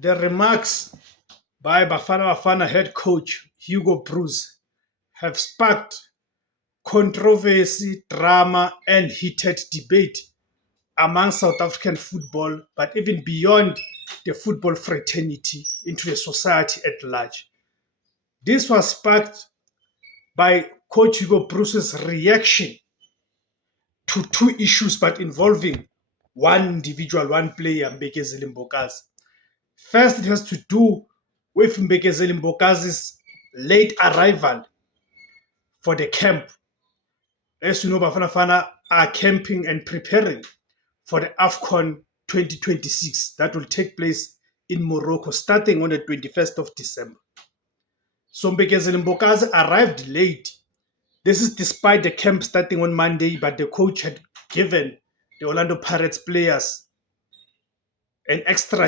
The remarks by Bafana Bafana head coach Hugo Broos have sparked controversy, drama, and heated debate among South African football, but even beyond the football fraternity into the society at large. This was sparked by Coach Hugo Broos's reaction to two issues, but involving one individual, one player, Mbekezeli Mbokazi. First, it has to do with Mbekezeli Mbokazi's late arrival for the camp. As you know, Bafana Bafana are camping and preparing for the AFCON 2026 that will take place in Morocco starting on the 21st of December. So Mbekezeli Mbokazi arrived late. This is despite the camp starting on Monday, but the coach had given the Orlando Pirates players an extra